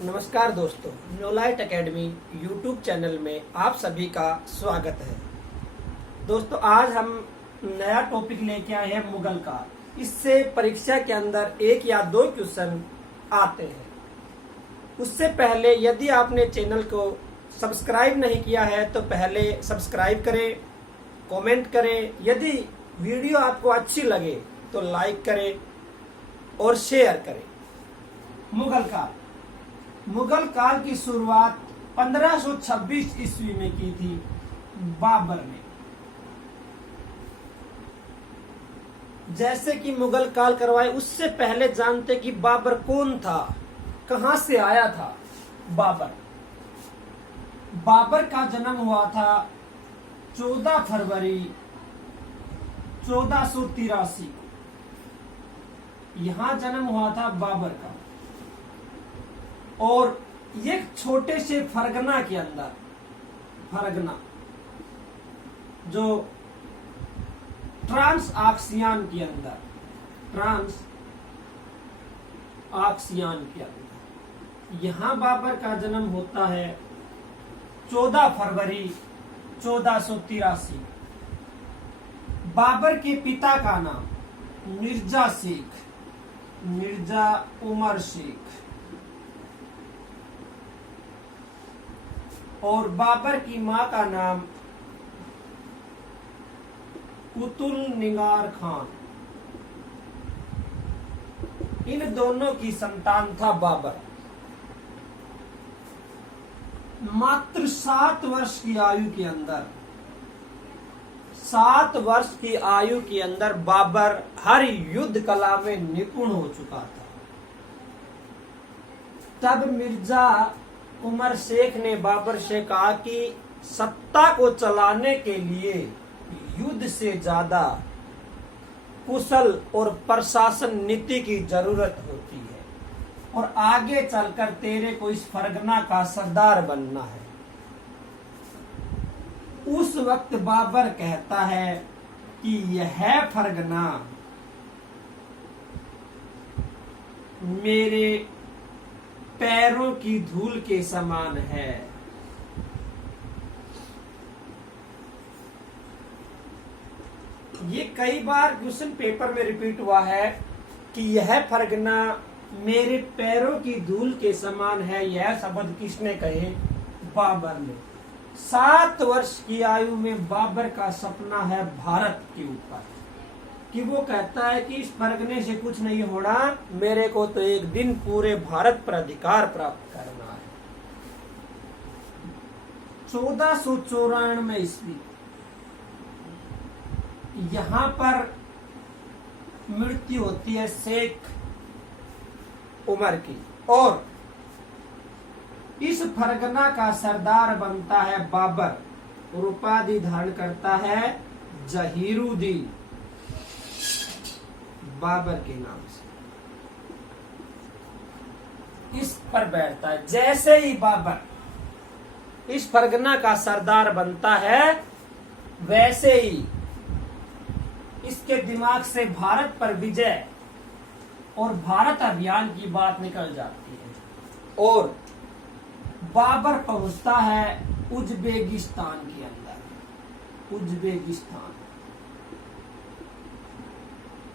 नमस्कार दोस्तों, न्यूलाइट academy YouTube channel में आप सभी का स्वागत है। दोस्तों, आज हम नया टॉपिक लेके आए हैं मुगल काल। इससे परीक्षा के अंदर 1 या 2 क्वेश्चन आते हैं। उससे पहले यदि आपने चैनल को सब्सक्राइब नहीं किया है तो पहले सब्सक्राइब करें, कमेंट करें। यदि वीडियो आपको अच्छी लगे तो लाइक करें और शेयर करें। मुगल काल की शुरुआत 1526 ईस्वी में की थी बाबर ने। जैसे कि मुगल काल करवाए, उससे पहले जानते कि बाबर कौन था, कहां से आया था। बाबर का जन्म हुआ था 14 फरवरी 1483 को। यहां जन्म हुआ था बाबर का, और एक छोटे से फरगना के अंदर, फरगना जो ट्रांस आक्सियान के अंदर, यहां बाबर का जन्म होता है 14 फरवरी 1483। बाबर के पिता का नाम मिर्जा उमर शेख, और बाबर की मां का नाम कुतुल निगार खान। इन दोनों की संतान था बाबर। मात्र 7 वर्ष की आयु के अंदर बाबर हर युद्ध कला में निपुण हो चुका था। तब मिर्जा उमर शेख ने बाबर से कहा कि सत्ता को चलाने के लिए युद्ध से ज्यादा कुशल और प्रशासन नीति की जरूरत होती है, और आगे चलकर तेरे को इस फरगना का सरदार बनना है। उस वक्त बाबर कहता है कि यह फरगना मेरे पैरों की धूल के समान है। ये कई बार क्वेश्चन पेपर में रिपीट हुआ है कि यह फरगना मेरे पैरों की धूल के समान है। यह शब्द किसने कहे? बाबर ने। 7 वर्ष की आयु में बाबर का सपना है भारत के ऊपर, कि वो कहता है कि इस फरगने से कुछ नहीं होना, मेरे को तो एक दिन पूरे भारत पर अधिकार प्राप्त करना है। 1494 में ईस्वी यहां पर मृत्यु होती है शेख उमर की, और इस फरगना का सरदार बनता है बाबर, और उपाधि धारण करता है जहीरुद्दीन, बाबर के नाम से इस पर बैठता है। जैसे ही बाबर इस फरगना का सरदार बनता है, वैसे ही इसके दिमाग से भारत पर विजय और भारत अभियान की बात निकल जाती है, और बाबर पहुंचता है उज्बेकिस्तान के अंदर।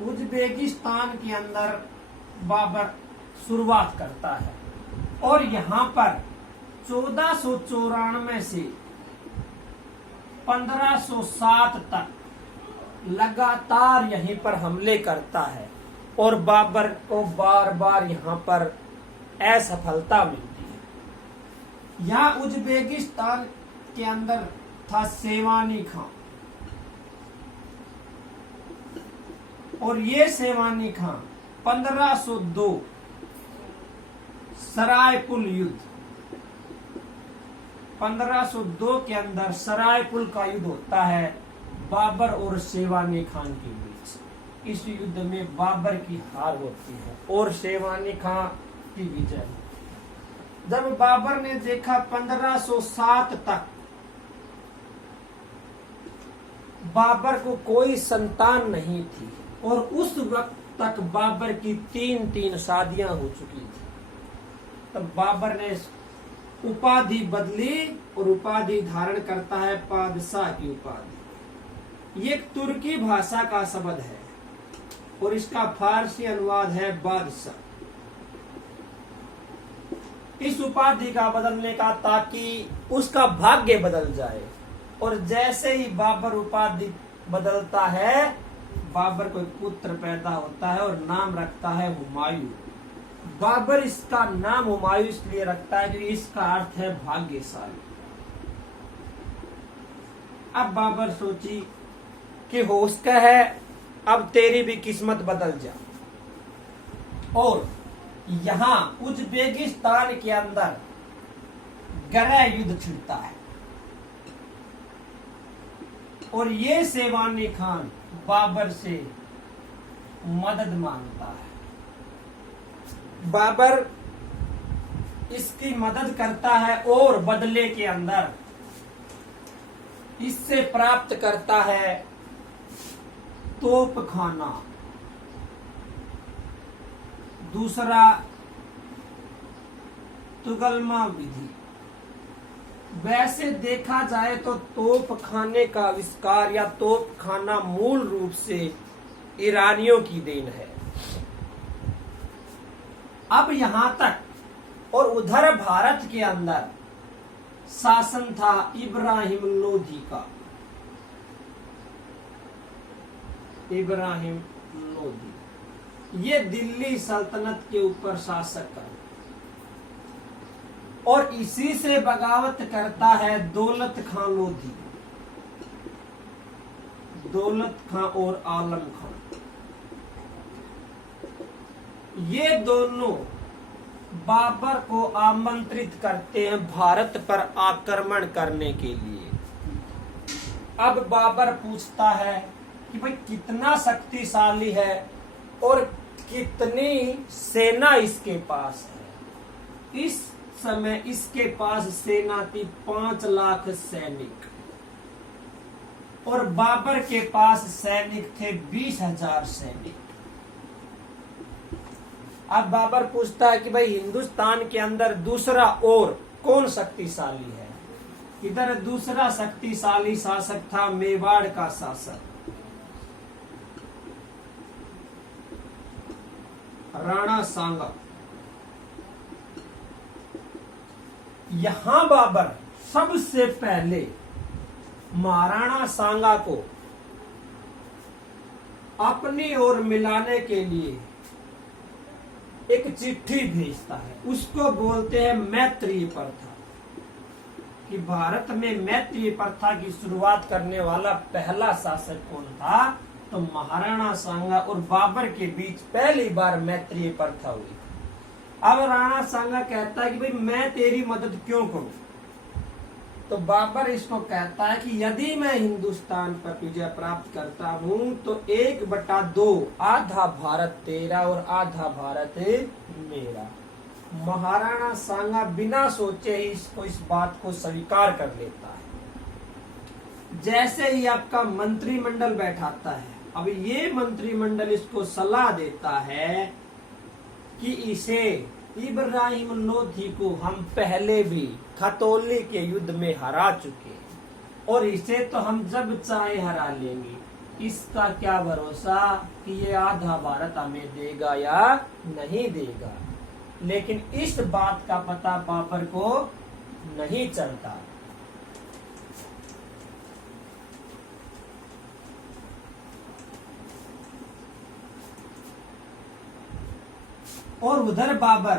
उज्बेकिस्तान के अंदर बाबर शुरुआत करता है, और यहां पर 1494 से 1507 तक लगातार यहीं पर हमले करता है, और बाबर को बार बार यहां पर असफलता मिलती है। यहां उज्बेकिस्तान के अंदर था सेवानी खां, और ये सेवानी खां 1502 सरायपुल युद्ध, 1502 के अंदर सरायपुल का युद्ध होता है बाबर और सेवानी खान के बीच। इस युद्ध में बाबर की हार होती है और सेवानी खान की विजय। जब बाबर ने देखा 1507 तक बाबर को कोई संतान नहीं थी, और उस वक्त तक बाबर की 3 शादियां हो चुकी थी। तो बाबर ने उपाधि बदली और उपाधि धारण करता है पादशाह की उपाधि। ये एक तुर्की भाषा का शब्द है और इसका फारसी अनुवाद है बादशाह। इस उपाधि का बदलने का ताकि उसका भाग्य बदल जाए। और जैसे ही बाबर उपाधि बदलता है, बाबर को एक पुत्र पैदा होता है और नाम रखता है हुमायूं। बाबर इसका नाम हुमायूं इसलिए रखता है क्योंकि इसका अर्थ है भाग्यशाली। अब बाबर सोची कि होश का है, अब तेरी भी किस्मत बदल जा। और यहाँ उज़्बेकिस्तान के अंदर गहरा युद्ध छिड़ता है और ये सेवानी खान बाबर से मदद मांगता है। बाबर इसकी मदद करता है और बदले के अंदर इससे प्राप्त करता है तोपखाना, दूसरा तुगलमा विधि। वैसे देखा जाए तो तोपखाने का आविष्कार या तोपखाना मूल रूप से ईरानियों की देन है। अब यहां तक और उधर भारत के अंदर शासन था इब्राहिम लोधी का। इब्राहिम लोधी ये दिल्ली सल्तनत के ऊपर शासक था और इसी से बगावत करता है दौलत खां लोधी। दौलत खां और आलम खां ये दोनों बाबर को आमंत्रित करते हैं भारत पर आक्रमण करने के लिए। अब बाबर पूछता है कि भाई कितना शक्तिशाली है और कितनी सेना इसके पास है। इस समय इसके पास सेना थी 5 लाख सैनिक और बाबर के पास सैनिक थे 20,000 सैनिक। अब बाबर पूछता है कि भाई हिंदुस्तान के अंदर दूसरा और कौन शक्तिशाली है। इधर दूसरा शक्तिशाली शासक था मेवाड़ का शासक राणा सांगा। यहां बाबर सबसे पहले महाराणा सांगा को अपनी ओर मिलाने के लिए एक चिट्ठी भेजता है। उसको बोलते हैं मैत्रेय प्रथा। कि भारत में मैत्रेय प्रथा की शुरुआत करने वाला पहला शासक कौन था, तो महाराणा सांगा और बाबर के बीच पहली बार मैत्रेय प्रथा हुई। अब राणा सांगा कहता है कि भाई मैं तेरी मदद क्यों करूं। तो बाबर इसको कहता है कि यदि मैं हिंदुस्तान पर विजय प्राप्त करता हूं तो 1/2 आधा भारत तेरा और आधा भारत मेरा। महाराणा सांगा बिना सोचे ही इस बात को स्वीकार कर लेता है। जैसे ही आपका मंत्रिमंडल बैठाता है, अब ये मंत्रिमंडल इसको सलाह देता है कि इसे इब्राहिम लोधी को हम पहले भी खतौली के युद्ध में हरा चुके हैं और इसे तो हम जब चाहे हरा लेंगे। इसका क्या भरोसा कि ये आधा भारत हमें देगा या नहीं देगा। लेकिन इस बात का पता बाबर को नहीं चलता। और उधर बाबर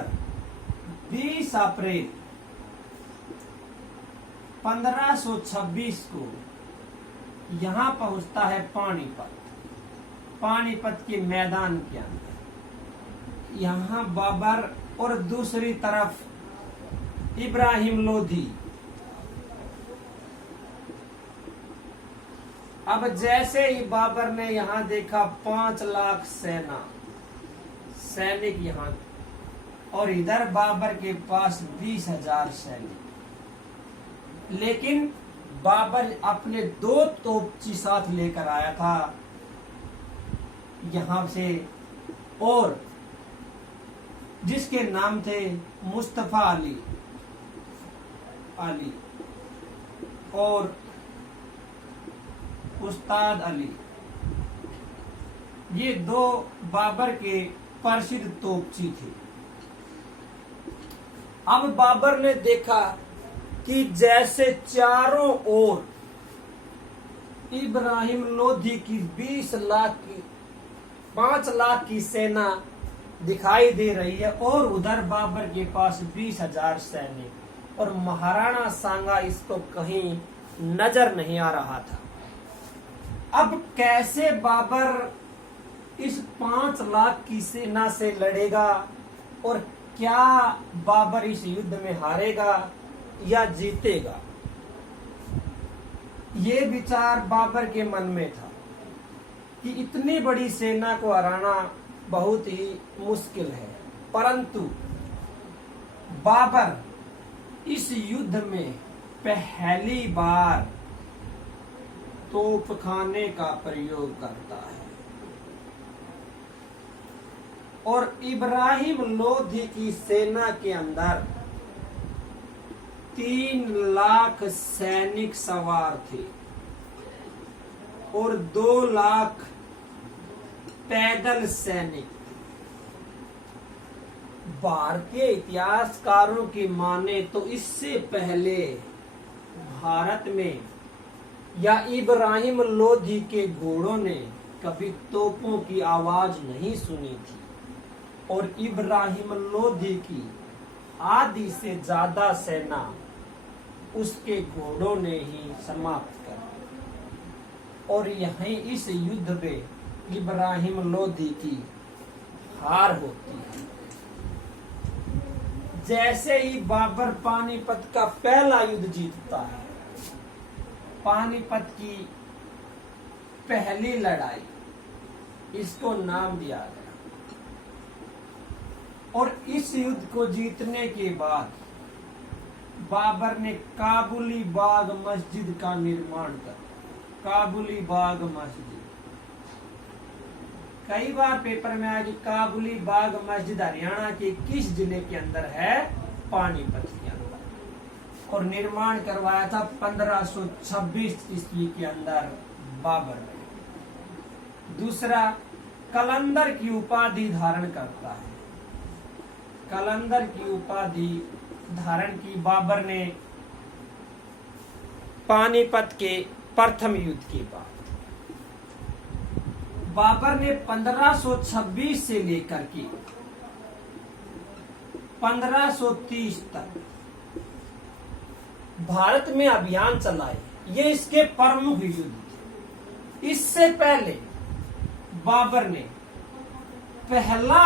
20 अप्रैल 1526 को यहां पहुंचता है पानीपत के मैदान के अंदर। यहां बाबर और दूसरी तरफ इब्राहिम लोधी। अब जैसे ही बाबर ने यहां देखा 5 लाख सैनिक यहां और इधर बाबर के पास 20,000 सैनिक। लेकिन बाबर अपने 2 तोपची साथ लेकर आया था यहां से और जिसके नाम थे मुस्तफा अली और उस्ताद अली। ये दो बाबर के प्रसिद्ध तोपची थे। अब बाबर ने देखा कि जैसे चारों ओर इब्राहिम लोधी की 5 लाख की सेना दिखाई दे रही है और उधर बाबर के पास 20,000 सैनिक, और महाराणा सांगा इसको कहीं नजर नहीं आ रहा था। अब कैसे बाबर इस 5 लाख की सेना से लड़ेगा और क्या बाबर इस युद्ध में हारेगा या जीतेगा? ये विचार बाबर के मन में था कि इतनी बड़ी सेना को हराना बहुत ही मुश्किल है, परंतु बाबर इस युद्ध में पहली बार तोपखाने का प्रयोग करता है और इब्राहिम लोधी की सेना के अंदर 3 लाख सैनिक सवार थे और 2 लाख पैदल सैनिक। भारतीय इतिहासकारों की माने तो इससे पहले भारत में या इब्राहिम लोधी के घोड़ों ने कभी तोपों की आवाज नहीं सुनी थी और इब्राहिम लोधी की आधी से ज्यादा सेना उसके घोड़ों ने ही समाप्त कर दी और यहीं इस युद्ध में इब्राहिम लोधी की हार होती है। जैसे ही बाबर पानीपत का पहला युद्ध जीतता है, पानीपत की पहली लड़ाई इसको नाम दिया गया, और इस युद्ध को जीतने के बाद बाबर ने काबुली बाग मस्जिद का निर्माण कर। काबुली बाग मस्जिद कई बार पेपर में आया कि काबुली बाग मस्जिद हरियाणा के किस जिले के अंदर है? पानीपत के अंदर, और निर्माण करवाया था 1526 ईस्वी के अंदर बाबर ने। दूसरा, कलंदर की उपाधि धारण करता है। कलंदर की उपाधि धारण की बाबर ने पानीपत के प्रथम युद्ध के बाद। बाबर ने 1526 से लेकर के 1530 तक भारत में अभियान चलाए। ये इसके प्रमुख युद्ध थे। इससे पहले बाबर ने पहला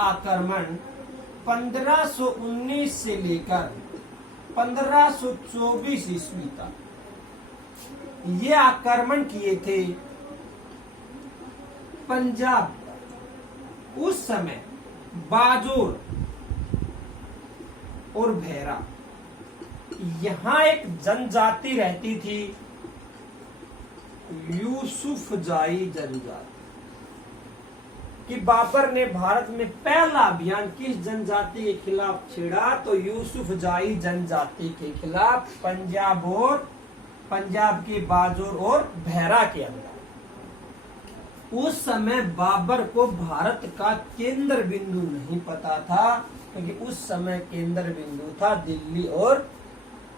आक्रमण 1519 से लेकर 1524 ईस्वी तक ये आक्रमण किए थे पंजाब। उस समय बाजोर और भैरा, यहां एक जनजाति रहती थी, यूसुफजाई जनजाति। कि बाबर ने भारत में पहला अभियान किस जनजाति के खिलाफ छेड़ा? तो यूसुफजाई जनजाति के खिलाफ, पंजाब के बाजोर और भैरा के अंदर। उस समय बाबर को भारत का केंद्र बिंदु नहीं पता था, क्योंकि उस समय केंद्र बिंदु था दिल्ली और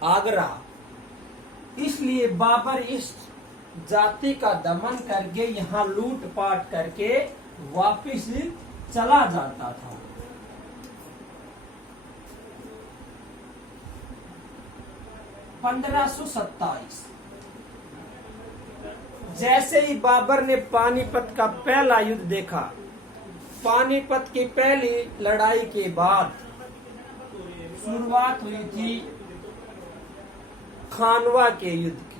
आगरा। इसलिए बाबर इस जाति का दमन करके यहाँ लूटपाट करके वापिस चला जाता था। जैसे ही बाबर ने पानीपत का पहला युद्ध देखा, पानीपत की पहली लड़ाई के बाद शुरुआत हुई थी खानवा के युद्ध की।